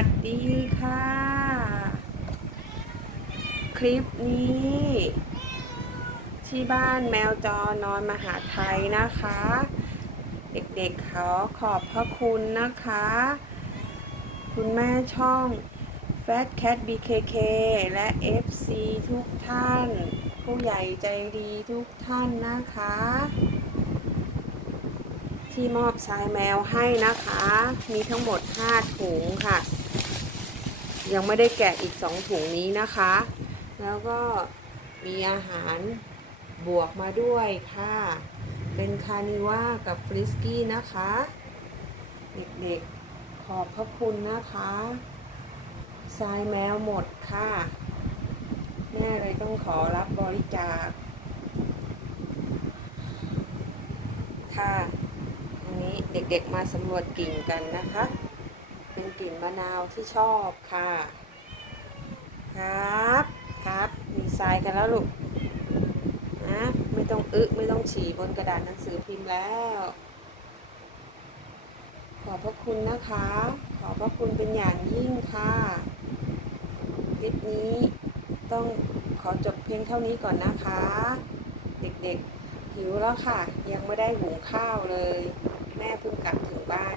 วัสดีค่ะ คลิปนี้ ที่บ้านแมวจอนอนมหาไทยนะคะ เด็กๆเขาขอบพระคุณนะคะ คุณแม่ช่อง Fat Cat BKK และ FC ทุกท่าน ผู้ใหญ่ใจดีทุกท่านนะคะ ที่มอบทรายแมวให้นะคะ มีทั้งหมด 5 ถุงค่ะ ยังไม่ได้แกะอีก2ถุงนี้นะคะ แล้วก็มีอาหารบวกมาด้วยค่ะ เป็นคานิว่ากับฟริสกี้นะคะ เด็กๆ ขอบพระคุณนะคะทรายแมวหมดค่ะ แม่เลยต้องขอรับบริจาค ค่ะ อันนี้เด็กๆมาสำรวจกิ่งกันนะคะ มะนาวที่ชอบค่ะ ครับครับ มีทรายกันแล้วลูกนะไม่ต้องอึไม่ต้องฉี่บนกระดาษหนังสือพิมพ์แล้ว ขอบพระคุณนะคะ ขอบพระคุณเป็นอย่างยิ่งค่ะคลิปนี้ต้องขอจบเพียงเท่านี้ก่อนนะคะ เด็กๆหิวแล้วค่ะ ยังไม่ได้หุงข้าวเลย แม่เพิ่งกลับถึงบ้าน